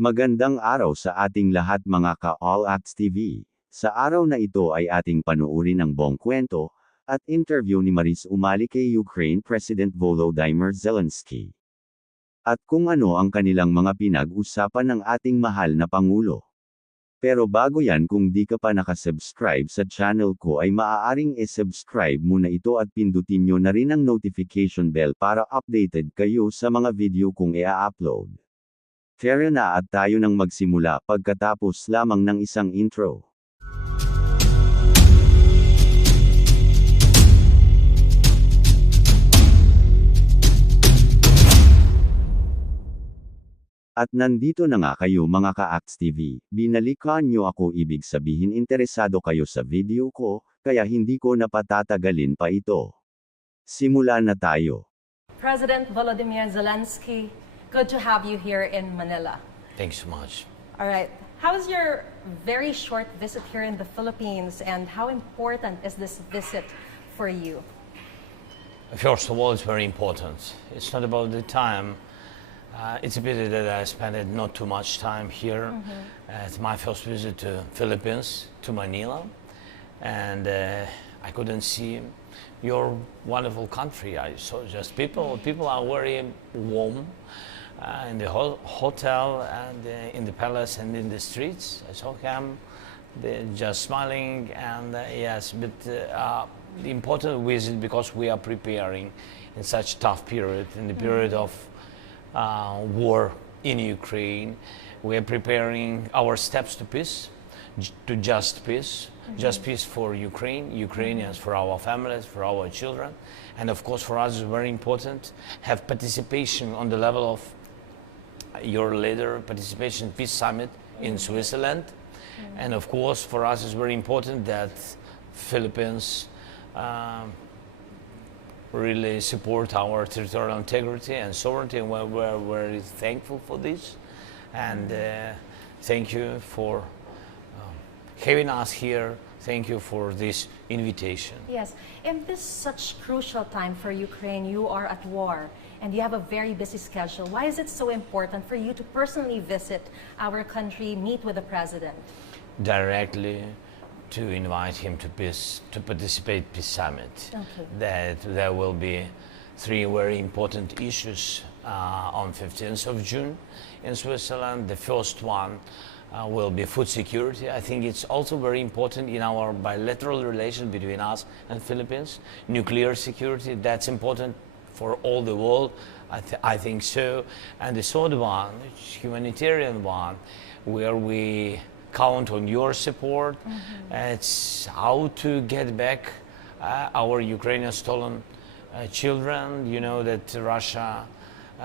Magandang araw sa ating lahat mga ka-allactstv. Sa araw na ito ay ating panuorin ang buong kwento at interview ni Mariz Umali kay Ukraine President Volodymyr Zelensky. At kung ano ang kanilang mga pinag-usapan ng ating mahal na Pangulo. Pero bago yan, kung di ka pa nakasubscribe sa channel ko ay maaaring i-subscribe muna ito at pindutin nyo na rin ang notification bell para updated kayo sa mga video kong i-upload. Tara na at tayo nang magsimula pagkatapos lamang ng isang intro. At nandito na nga kayo mga ka-allactstv, binalikan nyo ako, ibig sabihin interesado kayo sa video ko, kaya hindi ko napatatagalin pa ito. Simula na tayo. President Volodymyr Zelensky, good to have you here in Manila. Thanks so much. All right. How is your very short visit here in the Philippines, and how important is this visit for you? First of all, it's very important. It's not about the time. It's a pity that I spent not too much time here. It's my first visit to Philippines, to Manila, and I couldn't see your wonderful country. I saw just people are very warm in the hotel and in the palace and in the streets. I saw them, they're just smiling, and yes, but the important visit because we are preparing in such tough period, in the period of war in Ukraine. We are preparing our steps to peace, to just peace. Just peace for Ukraine, Ukrainians, for our families, for our children. And of course for us it's very important have participation on the level of your leader, participation Peace Summit in Switzerland. And of course for us it's very important that Philippines really support our territorial integrity and sovereignty, and we're very thankful for this. And thank you for having us here. Thank you for this invitation. Yes, in this such crucial time for Ukraine, you are at war and you have a very busy schedule. Why is it so important for you to personally visit our country, meet with the president? Directly to invite him to peace, to participate Peace Summit. Okay. That there will be three very important issues on 15th of June in Switzerland. The first one will be food security. I think it's also very important in our bilateral relation between us and Philippines. Nuclear security, that's important for all the world. I think so. And the third one, humanitarian one, where we count on your support. It's how to get back our Ukrainian stolen children. You know that Russia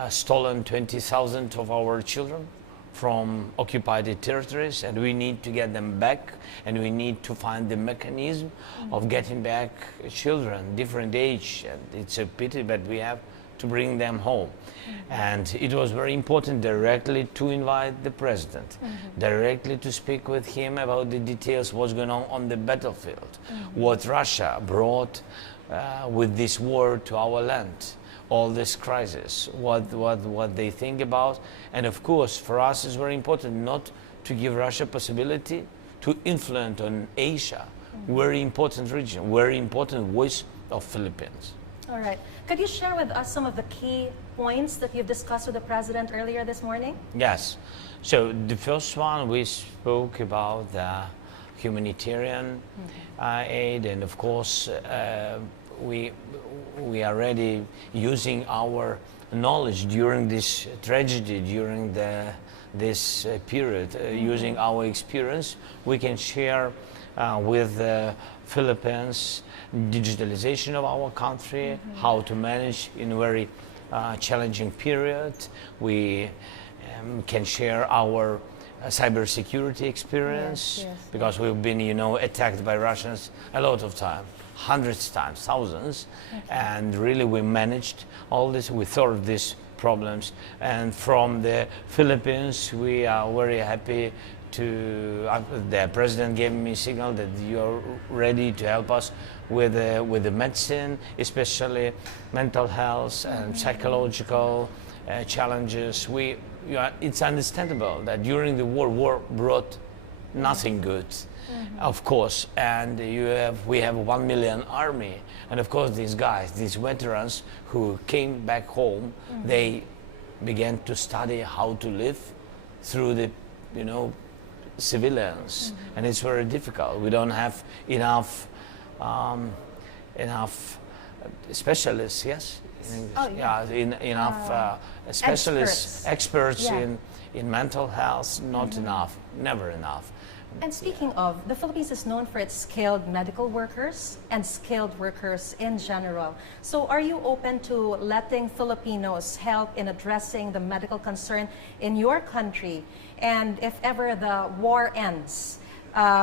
stolen 20,000 of our children from occupied territories, and we need to get them back, and we need to find the mechanism of getting back children, different age. And it's a pity, but we have to bring them home. And it was very important directly to invite the president, directly to speak with him about the details, what's going on the battlefield, what Russia brought with this war to our land, all this crisis, what they think about. And of course, for us it's very important not to give Russia possibility to influence on Asia, very important region, very important voice of Philippines. All right. Could you share with us some of the key points that you've discussed with the president earlier this morning? Yes. So the first one, we spoke about the humanitarian aid, and of course we are already using our knowledge during this tragedy, during this period, using our experience, we can share with the Philippines digitalization of our country, how to manage in a very challenging period. We can share our cybersecurity experience, because we've been, attacked by Russians a lot of time, hundreds of times, thousands, and really we managed all this, we solved these problems. And from the Philippines, we are very happy to, the president gave me a signal that you're ready to help us with the medicine, especially mental health and psychological challenges. We it's understandable that during the war brought nothing good, of course, and we have 1 million army, and of course these guys, these veterans who came back home, they began to study how to live through the, civilians, and it's very difficult. We don't have enough specialists, yes? Oh, yeah. Enough specialists, experts Yeah. in mental health, not enough, never enough. And speaking of, the Philippines is known for its skilled medical workers and skilled workers in general. So are you open to letting Filipinos help in addressing the medical concern in your country? And if ever the war ends,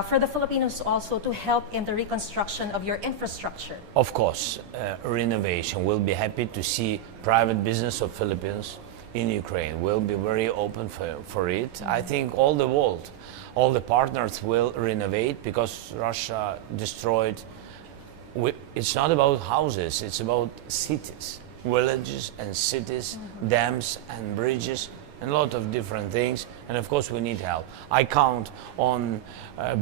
for the Filipinos also to help in the reconstruction of your infrastructure? Of course, renovation. We'll be happy to see private business of Philippines in Ukraine. We'll be very open for it. I think all the world, all the partners will renovate because Russia destroyed. It's not about houses, it's about cities, villages and cities, dams and bridges, and a lot of different things. And of course we need help. I count on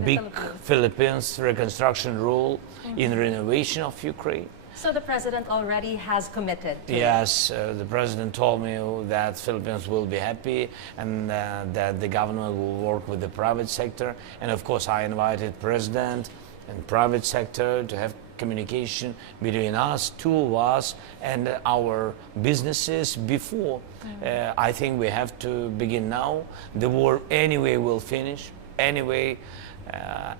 big Philippines reconstruction role in renovation of Ukraine. So the president already has committed to it. Yes, the president told me that Philippines will be happy and that the government will work with the private sector. And of course I invited president and private sector to have communication between us, two of us, and our businesses before. I think we have to begin now. The war anyway will finish, anyway,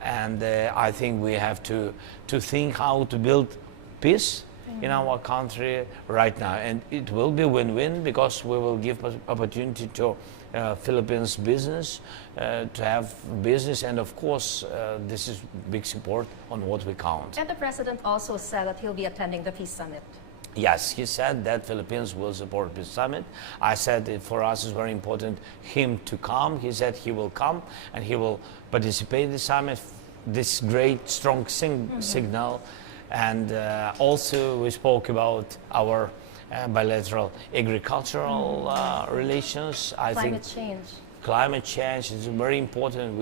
and I think we have to think how to build peace in our country right now, and it will be win-win because we will give opportunity to Philippines business to have business, and of course this is big support on what we count. And the president also said that he'll be attending the Peace Summit. Yes, he said that Philippines will support the summit. I said for us it's very important him to come. He said he will come and he will participate in the summit. This great strong signal. And also we spoke about our bilateral agricultural relations. Climate change is very important.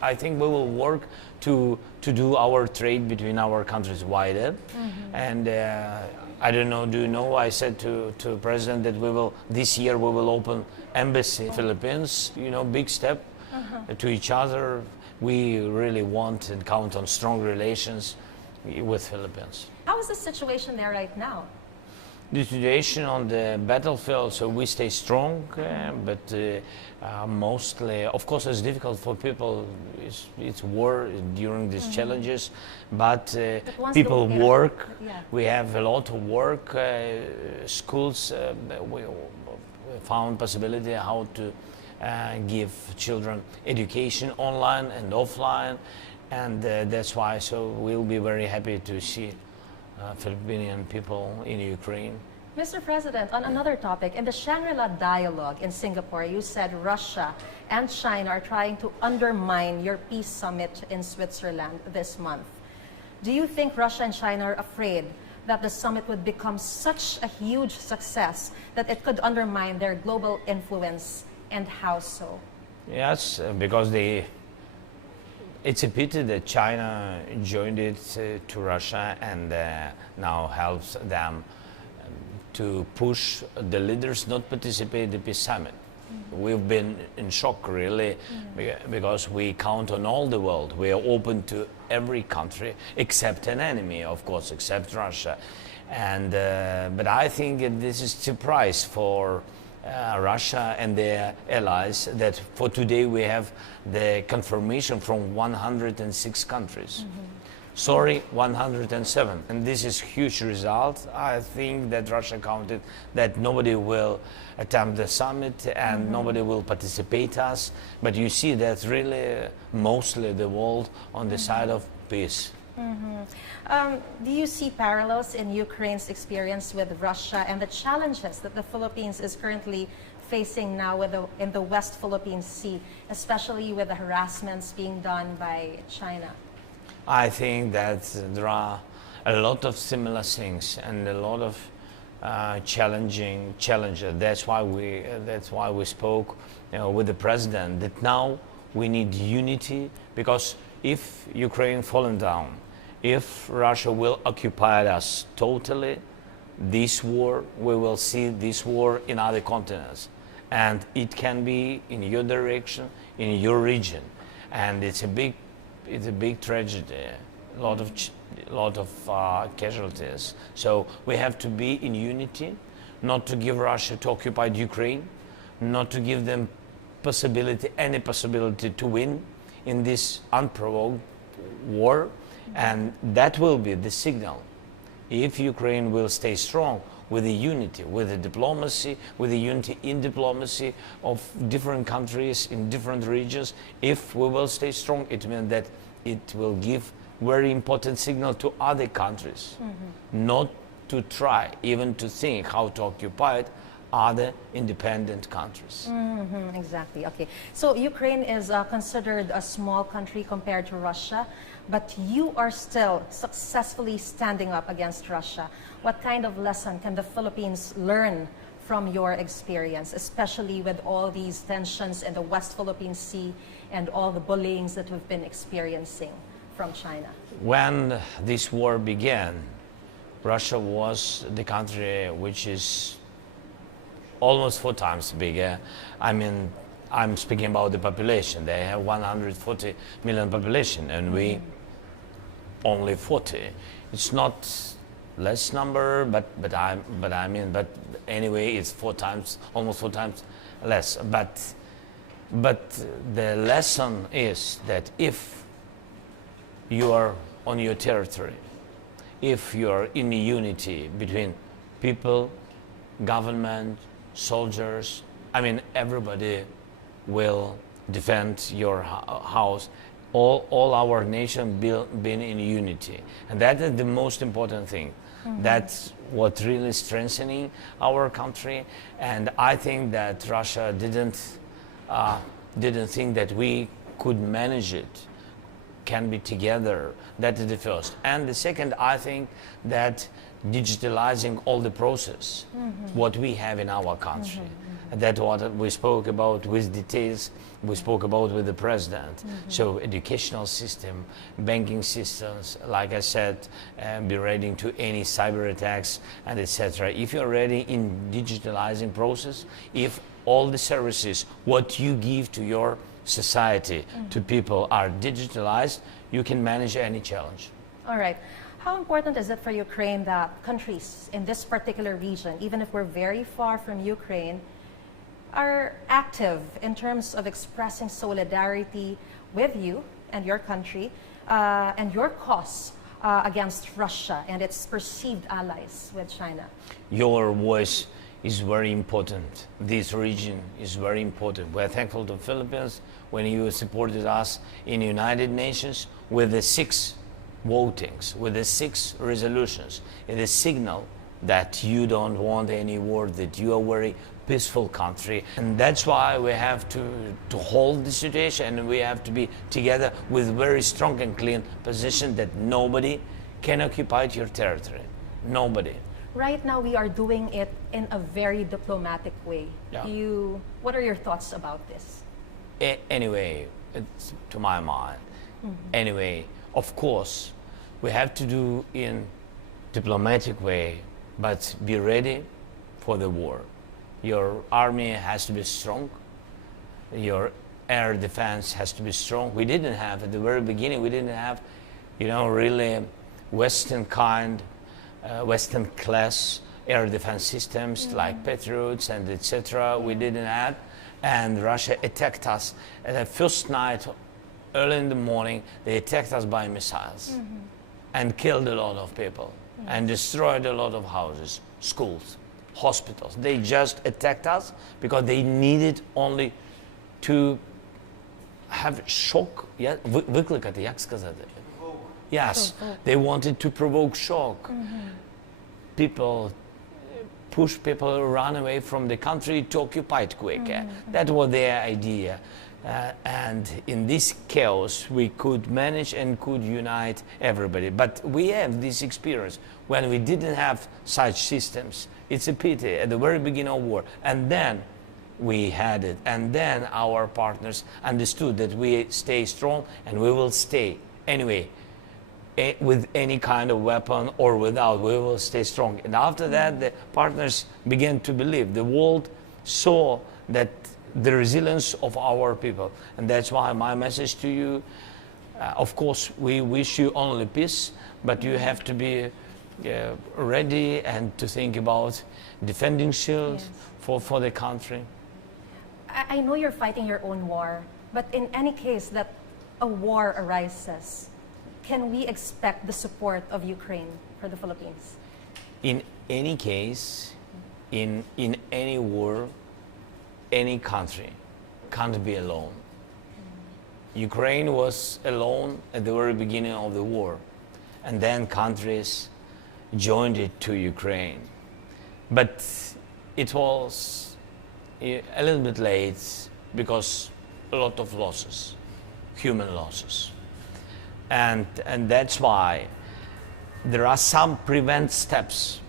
I think we will work to do our trade between our countries wider. And I don't know, do you know, I said to President that this year we will open embassy in Philippines, big step to each other. We really want and count on strong relations with Philippines. How is the situation there right now? The situation on the battlefield, so we stay strong, but mostly, of course, it's difficult for people. It's war during these challenges, but people work. We have a lot of work. Schools, we found possibility how to give children education online and offline. And that's why, so we'll be very happy to see Filipinian people in Ukraine. Mr. President, on another topic, in the Shangri-La dialogue in Singapore, you said Russia and China are trying to undermine your peace summit in Switzerland this month. Do you think Russia and China are afraid that the summit would become such a huge success that it could undermine their global influence, and how so? Yes, because it's a pity that China joined it to Russia and now helps them to push the leaders not participate in the peace summit. We've been in shock really because we count on all the world. We are open to every country except an enemy, of course, except Russia. And but I think this is a surprise for Russia and their allies that for today we have the confirmation from 106 countries. Sorry, 107. And this is huge result. I think that Russia counted that nobody will attempt the summit and nobody will participate us. But you see that really mostly the world on the side of peace. Do you see parallels in Ukraine's experience with Russia and the challenges that the Philippines is currently facing now in the West Philippine Sea, especially with the harassments being done by China? I think that there are a lot of similar things and a lot of challenging challenger. That's why we spoke with the president that now we need unity, because if Ukraine falling down, if Russia will occupy us totally, this war, we will see this war in other continents, and it can be in your direction, in your region, and it's a big tragedy, a lot of casualties. So we have to be in unity, not to give Russia to occupy Ukraine, not to give them any possibility to win in this unprovoked war, and that will be the signal. If Ukraine will stay strong with the unity, with the diplomacy, with the unity in diplomacy of different countries in different regions, if we will stay strong, it means that it will give very important signal to other countries, not to try even to think how to occupy it, other independent countries. Exactly. Okay. So Ukraine is considered a small country compared to Russia, but you are still successfully standing up against Russia. What kind of lesson can the Philippines learn from your experience, especially with all these tensions in the West Philippine Sea and all the bullyings that we've been experiencing from China? When this war began, Russia was the country which is almost 4 times bigger. I mean, I'm speaking about the population. They have 140 million population, and we only 40. It's not less number, but anyway, it's 4 times, almost 4 times less. But the lesson is that if you are on your territory, if you are in unity between people, government, soldiers, I mean, everybody will defend your house. All our nation been in unity, and that is the most important thing. That's what really strengthening our country. And I think that Russia didn't think that we could manage it, can be together. That is the first. And the second, I think that digitalizing all the process, what we have in our country. That's what we spoke about with details, we spoke about with the president. So educational system, banking systems, like I said, be ready to any cyber attacks and etc. If you're ready in digitalizing process, if all the services, what you give to your society, to people are digitalized, you can manage any challenge. All right. How important is it for Ukraine that countries in this particular region, even if we're very far from Ukraine, are active in terms of expressing solidarity with you and your country and your cause against Russia and its perceived allies with China? Your voice is very important. This region is very important. We're thankful to the Philippines when you supported us in the United Nations with the 6 votings, with the 6 resolutions. It is a signal that you don't want any war, that you are a very peaceful country. And that's why we have to hold the situation, and we have to be together with very strong and clean position that nobody can occupy your territory. Nobody. Right now we are doing it in a very diplomatic way. Yeah. What are your thoughts about this? Anyway, it's to my mind. Anyway, of course, we have to do in diplomatic way, but be ready for the war. Your army has to be strong. Your air defense has to be strong. We didn't have, at the very beginning, we didn't have, really Western class air defense systems like Patriots and etc. We didn't have, and Russia attacked us. And the first night, early in the morning, they attacked us by missiles and killed a lot of people and destroyed a lot of houses, schools, hospitals. They just attacked us because they needed only to have shock. Yeah, викликати, як сказати? Yes, they wanted to provoke shock. People, push people run away from the country to occupy it quicker. That was their idea. and in this chaos we could manage and could unite everybody. But we have this experience when we didn't have such systems. It's a pity at the very beginning of war, and then we had it, and then our partners understood that we stay strong and we will stay anyway, with any kind of weapon or without, we will stay strong. And after that, the partners began to believe. The world saw that the resilience of our people. And that's why my message to you, of course, we wish you only peace, but you have to be ready and to think about defending shields for the country. I know you're fighting your own war, but in any case that a war arises, can we expect the support of Ukraine for the Philippines? In any case, in any war, any country can't be alone. Ukraine was alone at the very beginning of the war, and then countries joined it to Ukraine. But it was a little bit late because a lot of losses, human losses. And that's why there are some prevent steps.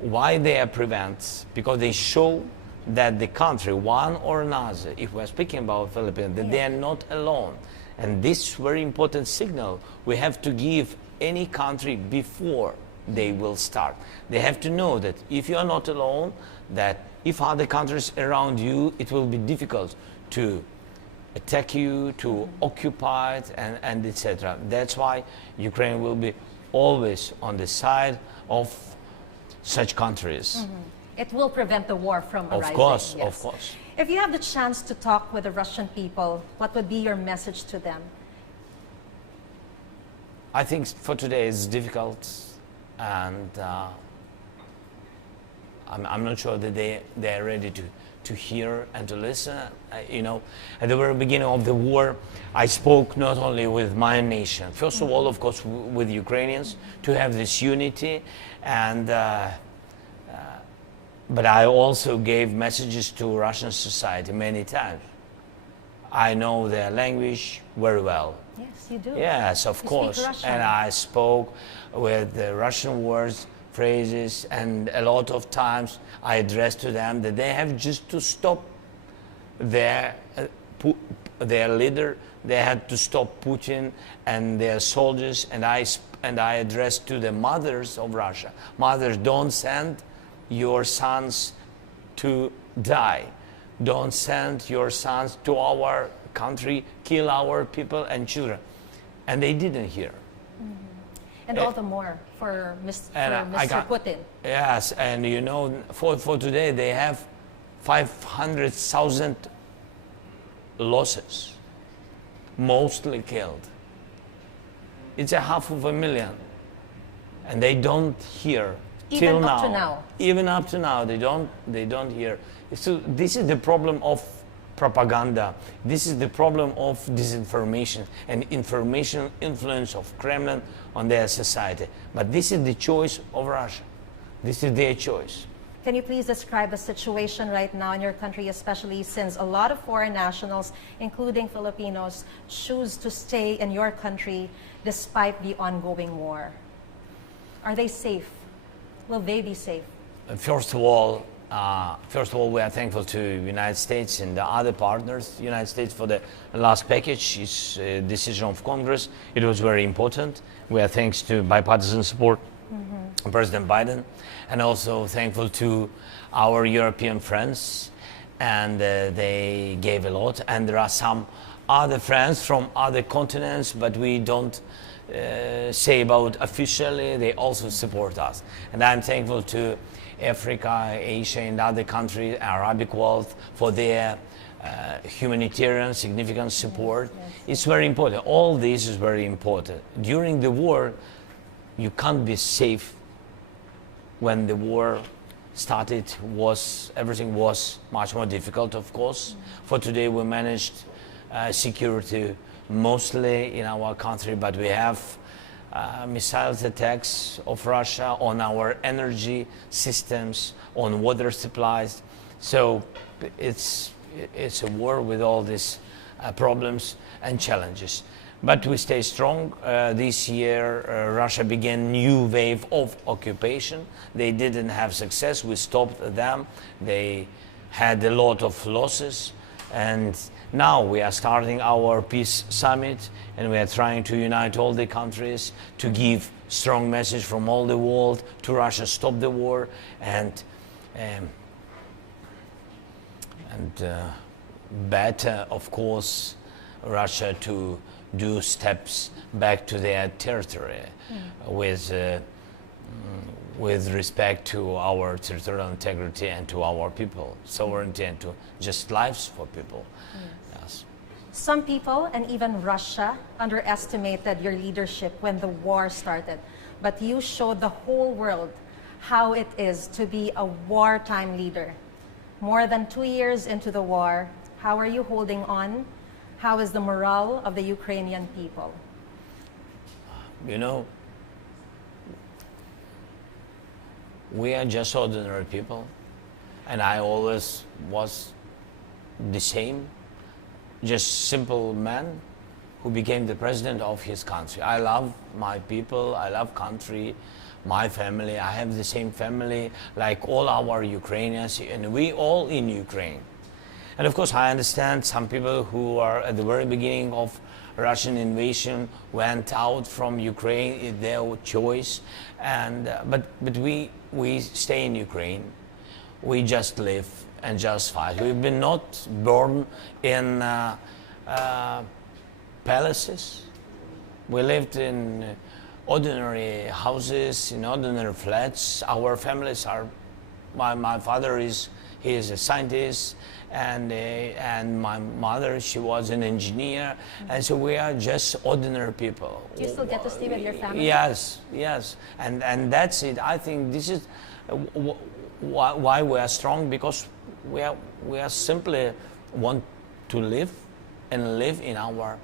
Why they are prevents? Because they show that the country, one or another, if we're speaking about Philippines, that they are not alone. And this very important signal we have to give any country before they will start. They have to know that if you are not alone, that if other countries around you, it will be difficult to attack you, to occupy it, and etc. That's why Ukraine will be always on the side of such countries. It will prevent the war from arising. Of course, yes. of course. If you have the chance to talk with the Russian people, what would be your message to them? I think for today it's difficult, and I'm not sure that they are ready to hear and to listen. You know, at the very beginning of the war, I spoke not only with my nation, first of all, of course, with Ukrainians, to have this unity, and but I also gave messages to Russian society many times. I know their language very well. Yes, you do. Yes, of course. Speak Russian. And I spoke with the Russian words, phrases, and a lot of times I addressed to them that they have just to stop their leader. They had to stop Putin and their soldiers. And I addressed to the mothers of Russia. Mothers, don't send your sons to die. Don't send your sons to our country, kill our people and children. And they didn't hear. And all the more for Mr. Putin. Yes, and you know, for today they have 500,000 losses, mostly killed. It's 500,000. And they don't hear. Even up to now. Even up to now, they don't hear. So this is the problem of propaganda. This is the problem of disinformation and information influence of Kremlin on their society. But this is the choice of Russia. This is their choice. Can you please describe the situation right now in your country, especially since a lot of foreign nationals, including Filipinos, choose to stay in your country despite the ongoing war? Are they safe? Will they be safe? First of all, we are thankful to the United States and the other partners. The United States for the last package is a decision of Congress. It was very important. We are thanks to bipartisan support, President Biden, and also thankful to our European friends. And they gave a lot. And there are some other friends from other continents, but we don't say about officially. They also support us. And I'm thankful to Africa, Asia, and other countries, Arabic world, for their humanitarian significant support. It's very important. All this is very important. During the war, you can't be safe. When the war started, everything was much more difficult, of course. For today, we managed security mostly in our country, but we have missiles attacks of Russia on our energy systems, on water supplies. So it's it's a war with all these problems and challenges. But we stay strong. This year, Russia began new wave of occupation. They didn't have success. We stopped them. They had a lot of losses. And now we are starting our peace summit, and we are trying to unite all the countries to give strong message from all the world to Russia, stop the war, and better, of course, Russia to do steps back to their territory with respect to our territorial integrity and to our people, sovereignty, and to just lives for people. Yes. Some people, and even Russia, underestimated your leadership when the war started. But you showed the whole world how it is to be a wartime leader. More than 2 years into the war, how are you holding on? How is the morale of the Ukrainian people? You know, we are just ordinary people, and I always was the same, just simple man who became the president of his country. I love my people, I love country, my family. I have the same family like all our Ukrainians, and we all in Ukraine. And of course, I understand some people who are at the very beginning of Russian invasion went out from Ukraine, it's their choice. And but we stay in Ukraine. We just live and just fight. We've been not born in palaces. We lived in ordinary houses, in ordinary flats. Our families are. My father is a scientist, and my mother, she was an engineer, and so we are just ordinary people. Do you still get to stay with your family? Yes, and that's it. I think this is why we are strong, because we are simply want to live and live in our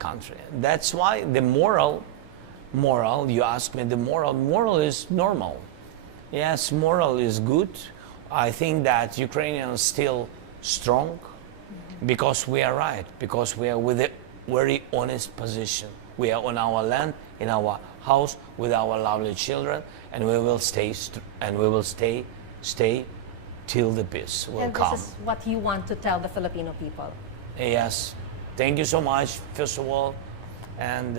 country. That's why the moral, you ask me, the moral is normal. Yes, moral is good. I think that Ukrainians still strong because we are right, because we are with a very honest position. We are on our land, in our house, with our lovely children, and we will stay till the peace will come. And this is what you want to tell the Filipino people. Yes, thank you so much, first of all, and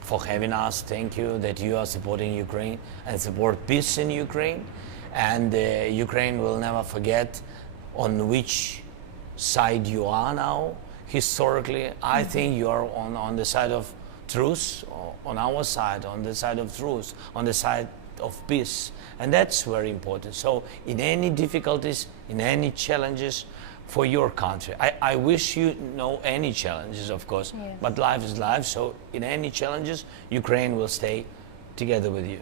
for having us. Thank you that you are supporting Ukraine and support peace in Ukraine. And Ukraine will never forget on which side you are now. Historically, I think you are on the side of truth, on our side, on the side of truth, on the side of peace. And that's very important. So in any difficulties, in any challenges for your country, I wish you no any challenges, of course, yes. But life is life. So in any challenges, Ukraine will stay together with you.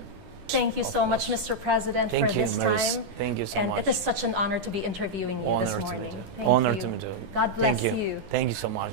Thank you so much, Mr. President, for this Mariz. time. Thank you so and much. it is such an honor to be interviewing you this morning. Thank Honor you. to me too. God bless Thank you. you. Thank you so much.